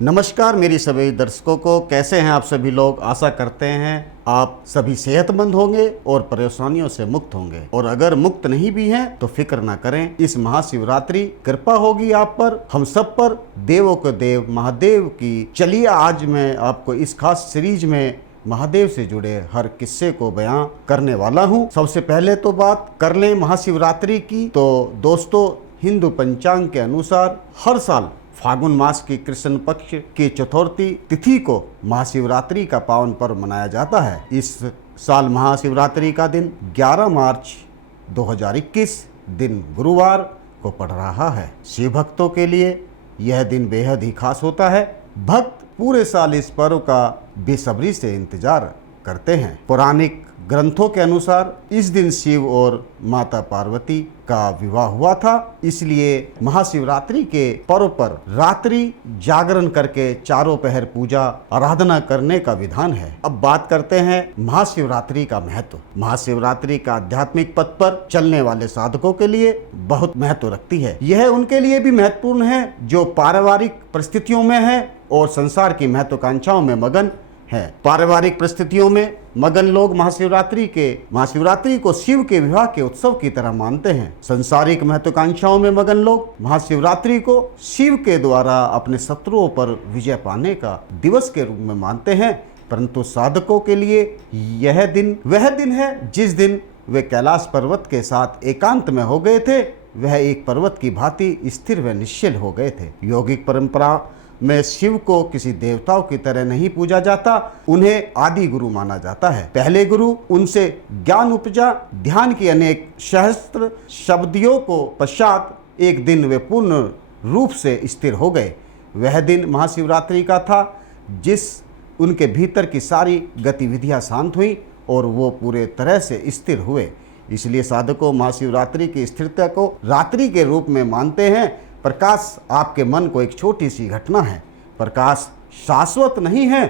नमस्कार मेरी सभी दर्शकों को, कैसे हैं आप सभी लोग। आशा करते हैं आप सभी सेहतमंद होंगे और परेशानियों से मुक्त होंगे, और अगर मुक्त नहीं भी हैं तो फिक्र ना करें। इस महाशिवरात्रि कृपा होगी आप पर, हम सब पर, देवों के देव महादेव की। चलिए आज मैं आपको इस खास सीरीज में महादेव से जुड़े हर किस्से को बयां करने वाला हूं। सबसे पहले तो बात कर लें महाशिवरात्रि की। तो दोस्तों, हिंदू पंचांग के अनुसार हर साल फागुन मास की कृष्ण पक्ष की चतुर्थी तिथि को महाशिवरात्रि का पावन पर्व मनाया जाता है। इस साल महाशिवरात्रि का दिन 11 मार्च 2021 दिन गुरुवार को पड़ रहा है। शिव भक्तों के लिए यह दिन बेहद ही खास होता है। भक्त पूरे साल इस पर्व का बेसब्री से इंतजार करते हैं। पौराणिक ग्रंथों के अनुसार इस दिन शिव और माता पार्वती का विवाह हुआ था, इसलिए महाशिवरात्रि के पर्व पर रात्रि जागरण करके चारों पहर पूजा आराधना करने का विधान है। अब बात करते हैं महाशिवरात्रि का महत्व। महाशिवरात्रि का आध्यात्मिक पथ पर चलने वाले साधकों के लिए बहुत महत्व रखती है। यह उनके लिए भी महत्वपूर्ण है जो पारिवारिक परिस्थितियों में है और संसार की महत्वाकांक्षाओं में मगन है। पारिवारिक परिस्थितियों में मगन लोग महाशिवरात्रि को शिव के विवाह के उत्सव की तरह मानते हैं। संसारिक महत्वाकांक्षाओं में मगन लोग महाशिवरात्रि को शिव के द्वारा अपने शत्रुओं पर विजय पाने का दिवस के रूप में मानते हैं। परंतु साधकों के लिए यह दिन वह दिन है जिस दिन वे कैलाश पर्वत के साथ एकांत में हो गए थे। वह एक पर्वत की भांति स्थिर व निश्चल हो गए थे। यौगिक परंपरा में शिव को किसी देवताओं की तरह नहीं पूजा जाता, उन्हें आदि गुरु माना जाता है। पहले गुरु, उनसे ज्ञान उपजा। ध्यान की अनेक सहस्त्र शब्दियों को पश्चात एक दिन वे पूर्ण रूप से स्थिर हो गए। वह दिन महाशिवरात्रि का था जिस उनके भीतर की सारी गतिविधियां शांत हुई और वो पूरे तरह से स्थिर हुए। इसलिए साधकों महाशिवरात्रि की स्थिरता को रात्रि के रूप में मानते हैं। प्रकाश आपके मन को एक छोटी सी घटना है। प्रकाश शाश्वत नहीं है,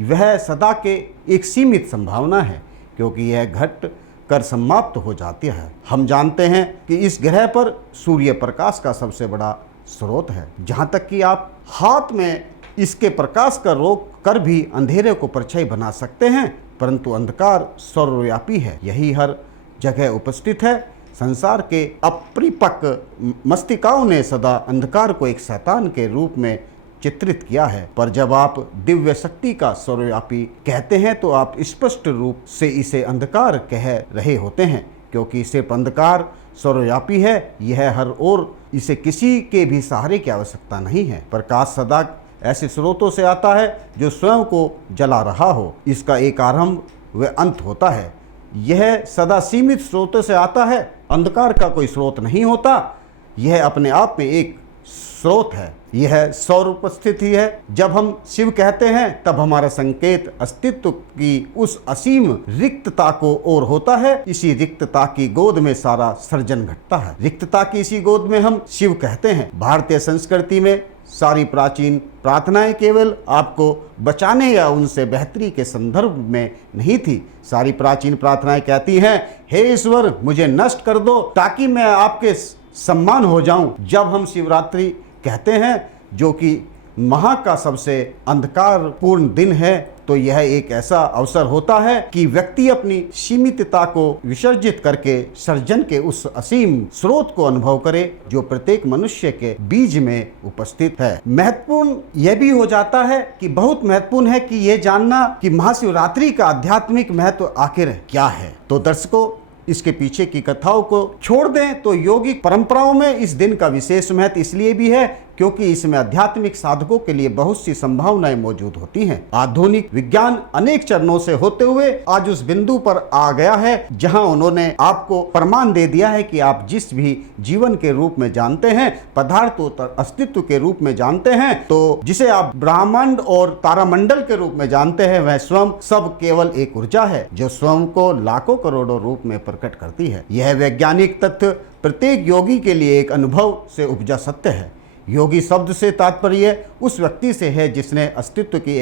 वह सदा के एक सीमित संभावना है, क्योंकि यह घट कर समाप्त हो जाती है। हम जानते हैं कि इस ग्रह पर सूर्य प्रकाश का सबसे बड़ा स्रोत है। जहाँ तक कि आप हाथ में इसके प्रकाश का रोक कर भी अंधेरे को परछाई बना सकते हैं, परंतु अंधकार सर्वव्यापी है, यही हर जगह उपस्थित है। संसार के अपरिपक्व मस्तिष्कों ने सदा अंधकार को एक शैतान के रूप में चित्रित किया है, पर जब आप दिव्य शक्ति का सर्वव्यापी कहते हैं तो आप स्पष्ट रूप से इसे अंधकार कह रहे होते हैं, क्योंकि सिर्फ अंधकार सर्वव्यापी है। यह हर ओर, इसे किसी के भी सहारे की आवश्यकता नहीं है। प्रकाश सदा ऐसे स्रोतों से आता है जो स्वयं को जला रहा हो। इसका एक आरंभ व अंत होता है। यह सदा सीमित स्रोतों से आता है। अंधकार का कोई स्रोत नहीं होता, यह अपने आप में एक स्रोत है। यह सौर उपस्थिति है। जब हम शिव कहते हैं तब हमारा संकेत अस्तित्व की उस असीम रिक्तता को ओर होता है। इसी रिक्तता की गोद में सारा सृजन घटता है। रिक्तता की इसी गोद में हम शिव कहते हैं। भारतीय संस्कृति में सारी प्राचीन प्रार्थनाएं केवल आपको बचाने या उनसे बेहतरी के संदर्भ में नहीं थी। सारी प्राचीन प्रार्थनाएं कहती हैं, हे ईश्वर मुझे नष्ट कर दो ताकि मैं आपके सम्मान हो जाऊं। जब हम शिवरात्रि कहते हैं जो कि माह का सबसे अंधकारपूर्ण दिन है, तो यह एक ऐसा अवसर होता है कि व्यक्ति अपनी सीमितता को विसर्जित करके सृजन के उस असीम स्रोत को अनुभव करे जो प्रत्येक मनुष्य के बीज में उपस्थित है। महत्वपूर्ण यह भी हो जाता है कि बहुत महत्वपूर्ण है कि यह जानना कि महाशिवरात्रि का आध्यात्मिक महत्व आखिर क्या है। तो दर्शकों, इसके पीछे की कथाओं को छोड़ दें तो यौगिक परंपराओं में इस दिन का विशेष महत्व इसलिए भी है क्योंकि इसमें आध्यात्मिक साधकों के लिए बहुत सी संभावनाएं मौजूद होती हैं। आधुनिक विज्ञान अनेक चरणों से होते हुए आज उस बिंदु पर आ गया है जहां उन्होंने आपको प्रमाण दे दिया है कि आप जिस भी जीवन के रूप में जानते हैं, पदार्थों अस्तित्व के रूप में जानते हैं, तो जिसे आप ब्रह्मांड और तारामंडल के रूप में जानते हैं, वह स्वयं सब केवल एक ऊर्जा है जो स्वयं को लाखों करोड़ों रूप में प्रकट करती है। यह वैज्ञानिक तथ्य प्रत्येक योगी के लिए एक अनुभव से उपजा सत्य है। योगी शब्द से तात्पर्य उस व्यक्ति से है जिसने अस्तित्व की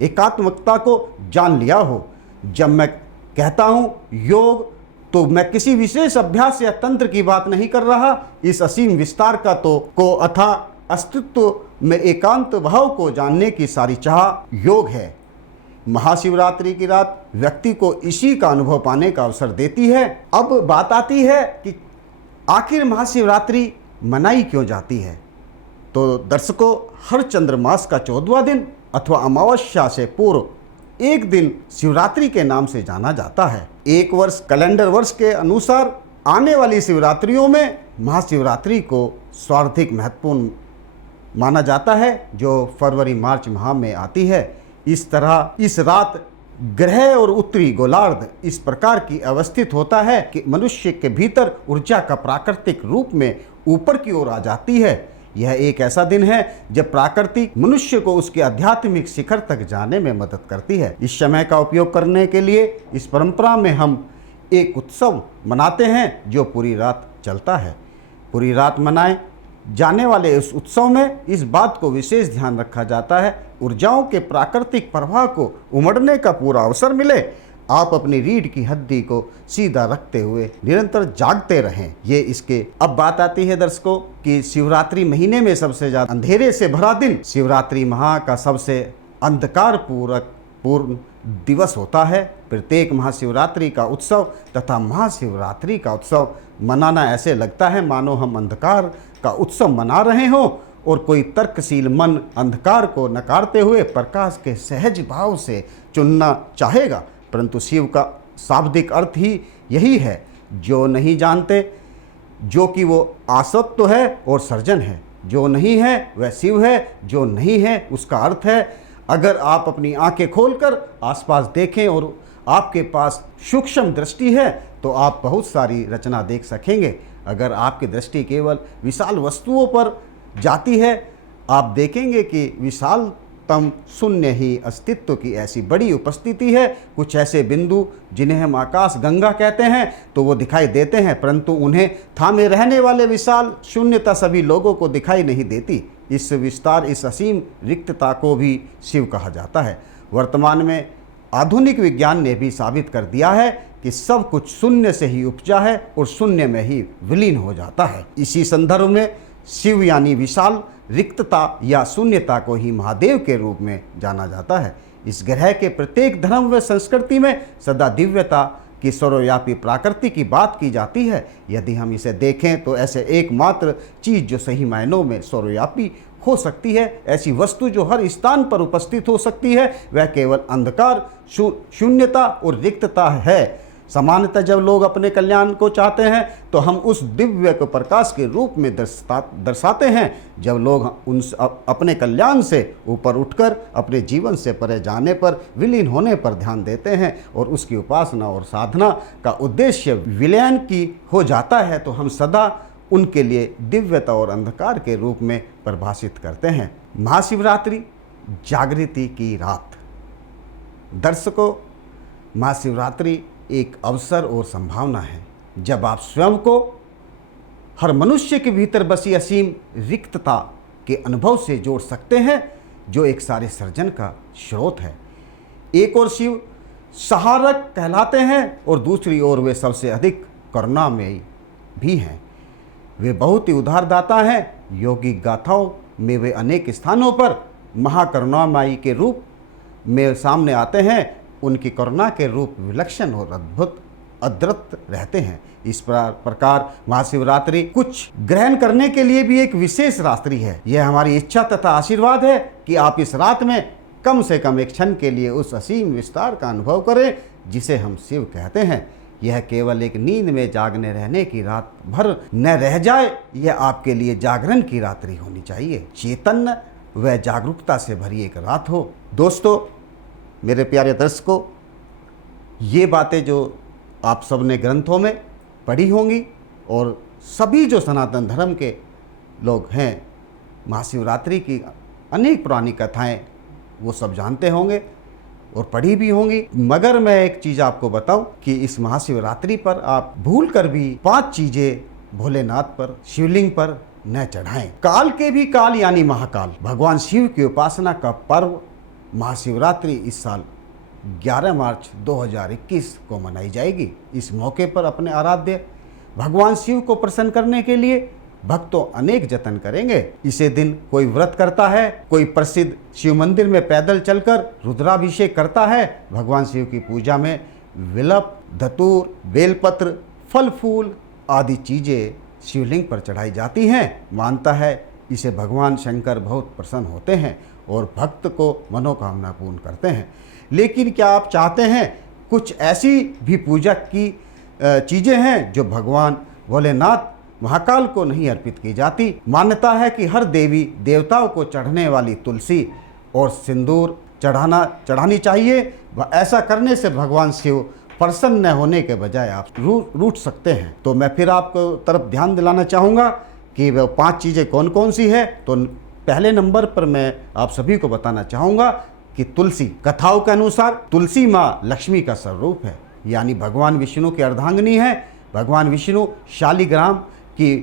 एकात्मकता को जान लिया हो। जब मैं कहता हूँ योग, तो मैं किसी विशेष अभ्यास या तंत्र की बात नहीं कर रहा। इस असीम विस्तार का को अथा अस्तित्व में एकांत भाव को जानने की सारी चाह योग है। महाशिवरात्रि की रात व्यक्ति को इसी का अनुभव पाने का अवसर देती है। अब बात आती है कि आखिर महाशिवरात्रि मनाई क्यों जाती है। तो दर्शकों, हर चंद्रमास का 14वां दिन अथवा अमावस्या से पूर्व एक दिन शिवरात्रि के नाम से जाना जाता है। एक वर्ष कैलेंडर वर्ष के अनुसार आने वाली शिवरात्रियों में महाशिवरात्रि को सर्वाधिक महत्वपूर्ण माना जाता है, जो फरवरी मार्च माह में आती है। इस तरह इस रात ग्रह और उत्तरी गोलार्ध इस प्रकार की अवस्थित होता है कि मनुष्य के भीतर ऊर्जा का प्राकृतिक रूप में ऊपर की ओर आ जाती है। यह एक ऐसा दिन है जब प्रकृति मनुष्य को उसके आध्यात्मिक शिखर तक जाने में मदद करती है। इस समय का उपयोग करने के लिए इस परंपरा में हम एक उत्सव मनाते हैं जो पूरी रात चलता है। पूरी रात मनाए जाने वाले इस उत्सव में इस बात को विशेष ध्यान रखा जाता है, ऊर्जाओं के प्राकृतिक प्रवाह को उमड़ने का पूरा अवसर मिले। आप अपनी रीढ़ की हड्डी को सीधा रखते हुए निरंतर जागते रहें। ये इसके अब बात आती है दर्शकों कि शिवरात्रि महीने में सबसे ज्यादा अंधेरे से भरा दिन शिवरात्रि माह का सबसे अंधकार पूर्ण दिवस होता है। प्रत्येक महाशिवरात्रि का उत्सव तथा महाशिवरात्रि का उत्सव मनाना ऐसे लगता है मानो हम अंधकार का उत्सव मना रहे हों और कोई तर्कशील मन अंधकार को नकारते हुए प्रकाश के सहज भाव से चुनना चाहेगा, परंतु शिव का शाब्दिक अर्थ ही यही है, जो नहीं जानते जो कि वो आसक्त है और सर्जन है। जो नहीं है वह शिव है, जो नहीं है उसका अर्थ है। अगर आप अपनी आंखें खोलकर आसपास देखें और आपके पास सूक्ष्म दृष्टि है तो आप बहुत सारी रचना देख सकेंगे। अगर आपकी दृष्टि केवल विशाल वस्तुओं पर जाती है, आप देखेंगे कि विशालतम शून्य ही अस्तित्व की ऐसी बड़ी उपस्थिति है। कुछ ऐसे बिंदु जिन्हें हम आकाश गंगा कहते हैं तो वो दिखाई देते हैं, परंतु उन्हें थामे रहने वाले विशाल शून्यता सभी लोगों को दिखाई नहीं देती। इस विस्तार, इस असीम रिक्तता को भी शिव कहा जाता है। वर्तमान में आधुनिक विज्ञान ने भी साबित कर दिया है कि सब कुछ शून्य से ही उपजा है और शून्य में ही विलीन हो जाता है। इसी संदर्भ में शिव यानी विशाल रिक्तता या शून्यता को ही महादेव के रूप में जाना जाता है। इस ग्रह के प्रत्येक धर्म व संस्कृति में सदा दिव्यता की सर्वव्यापी प्रकृति की बात की जाती है। यदि हम इसे देखें तो ऐसे एकमात्र चीज जो सही मायनों में सर्वव्यापी हो सकती है, ऐसी वस्तु जो हर स्थान पर उपस्थित हो सकती है, वह केवल अंधकार, शून्यता और रिक्तता है। सामान्यतः जब लोग अपने कल्याण को चाहते हैं तो हम उस दिव्य को प्रकाश के रूप में दर्शाते हैं। जब लोग उन अपने कल्याण से ऊपर उठकर अपने जीवन से परे जाने पर, विलीन होने पर ध्यान देते हैं और उसकी उपासना और साधना का उद्देश्य विलयन की हो जाता है, तो हम सदा उनके लिए दिव्यता और अंधकार के रूप में परिभाषित करते हैं। महाशिवरात्रि जागृति की रात। दर्शकों, महाशिवरात्रि एक अवसर और संभावना है जब आप स्वयं को हर मनुष्य के भीतर बसी असीम रिक्तता के अनुभव से जोड़ सकते हैं, जो एक सारे सर्जन का स्रोत है। एक और शिव सहारक कहलाते हैं और दूसरी ओर वे सबसे अधिक करुणामयी भी हैं। वे बहुत ही उद्धारदाता हैं। योगिक गाथाओं में वे अनेक स्थानों पर महाकरुणामयी के रूप में सामने आते हैं। उनकी करुणा के रूप विलक्षण और अद्भुत अद्भुत रहते हैं। इस प्रकार महाशिवरात्रि कुछ ग्रहण करने के लिए भी एक विशेष रात्रि है। यह हमारी इच्छा तथा आशीर्वाद है कि आप इस रात में कम से कम एक क्षण के लिए उस असीम विस्तार का अनुभव करें जिसे हम शिव कहते हैं। यह केवल एक नींद में जागने रहने की रात भर न रह जाए, यह आपके लिए जागरण की रात्रि होनी चाहिए। चैतन्य व जागरूकता से भरी एक रात हो। दोस्तों, मेरे प्यारे दर्शकों, ये बातें जो आप सबने ग्रंथों में पढ़ी होंगी और सभी जो सनातन धर्म के लोग हैं, महाशिवरात्रि की अनेक पुरानी कथाएं वो सब जानते होंगे और पढ़ी भी होंगी। मगर मैं एक चीज़ आपको बताऊं कि इस महाशिवरात्रि पर आप भूल कर भी 5 चीज़ें भोलेनाथ पर, शिवलिंग पर न चढ़ाएं। काल के भी काल यानी महाकाल भगवान शिव की उपासना का पर्व महाशिवरात्रि इस साल 11 मार्च 2021 को मनाई जाएगी। इस मौके पर अपने आराध्य भगवान शिव को प्रसन्न करने के लिए भक्तों अनेक जतन करेंगे। इसे दिन कोई व्रत करता है, कोई प्रसिद्ध शिव मंदिर में पैदल चलकर रुद्राभिषेक करता है। भगवान शिव की पूजा में विलप, धतूर, बेलपत्र, फल फूल आदि चीजें शिवलिंग पर चढ़ाई जाती हैं। मानता है इसे भगवान शंकर बहुत प्रसन्न होते हैं और भक्त को मनोकामना पूर्ण करते हैं। लेकिन क्या आप चाहते हैं कुछ ऐसी भी पूजा की चीज़ें हैं जो भगवान भोलेनाथ महाकाल को नहीं अर्पित की जाती। मान्यता है कि हर देवी देवताओं को चढ़ने वाली तुलसी और सिंदूर चढ़ानी चाहिए। ऐसा करने से भगवान शिव प्रसन्न न होने के बजाय आप रूठ सकते हैं। तो मैं फिर आपको तरफ ध्यान दिलाना चाहूँगा कि वह 5 चीज़ें कौन कौन सी है। तो पहले नंबर पर मैं आप सभी को बताना चाहूँगा कि तुलसी। कथाओं के अनुसार तुलसी माँ लक्ष्मी का स्वरूप है, यानी भगवान विष्णु की अर्धांगिनी है। भगवान विष्णु शालिग्राम की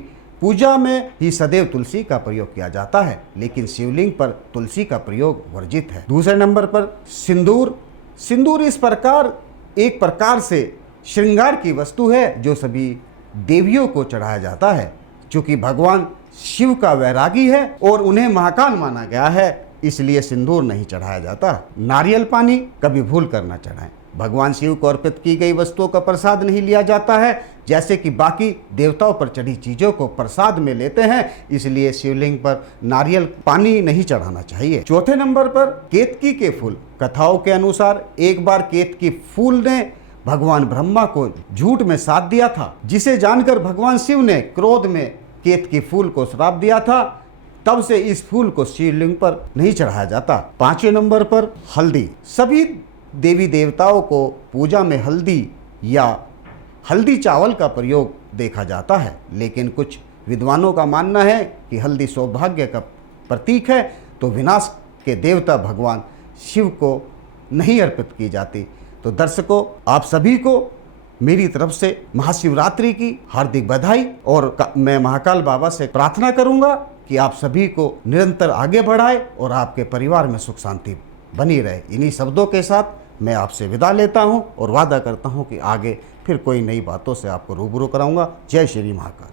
पूजा में ही सदैव तुलसी का प्रयोग किया जाता है, लेकिन शिवलिंग पर तुलसी का प्रयोग वर्जित है। दूसरे नंबर पर सिंदूर। सिंदूर एक प्रकार से श्रृंगार की वस्तु है जो सभी देवियों को चढ़ाया जाता है। चूंकि भगवान शिव का वैरागी है और उन्हें महाकाल माना गया है, इसलिए सिंदूर नहीं चढ़ाया जाता। नारियल पानी कभी भूल कर न चढ़ाएं। भगवान शिव को अर्पित की गई वस्तुओं का प्रसाद नहीं लिया जाता है, जैसे कि बाकी देवताओं पर चढ़ी चीजों को प्रसाद में लेते हैं, इसलिए शिवलिंग पर नारियल पानी नहीं चढ़ाना चाहिए। चौथे नंबर पर केतकी के फूल। कथाओं के अनुसार एक बार केतकी फूल ने भगवान ब्रह्मा को झूठ में साथ दिया था, जिसे जानकर भगवान शिव ने क्रोध में केतकी फूल को श्राप दिया था। तब से इस फूल को शिवलिंग पर नहीं चढ़ाया जाता। 5वें नंबर पर हल्दी। सभी देवी देवताओं को पूजा में हल्दी या हल्दी चावल का प्रयोग देखा जाता है, लेकिन कुछ विद्वानों का मानना है कि हल्दी सौभाग्य का प्रतीक है, तो विनाश के देवता भगवान शिव को नहीं अर्पित की जाती। तो दर्शकों, आप सभी को मेरी तरफ से महाशिवरात्रि की हार्दिक बधाई, और मैं महाकाल बाबा से प्रार्थना करूंगा कि आप सभी को निरंतर आगे बढ़ाए और आपके परिवार में सुख शांति बनी रहे। इन्हीं शब्दों के साथ मैं आपसे विदा लेता हूं और वादा करता हूं कि आगे फिर कोई नई बातों से आपको रूबरू कराऊंगा। जय श्री महाकाल।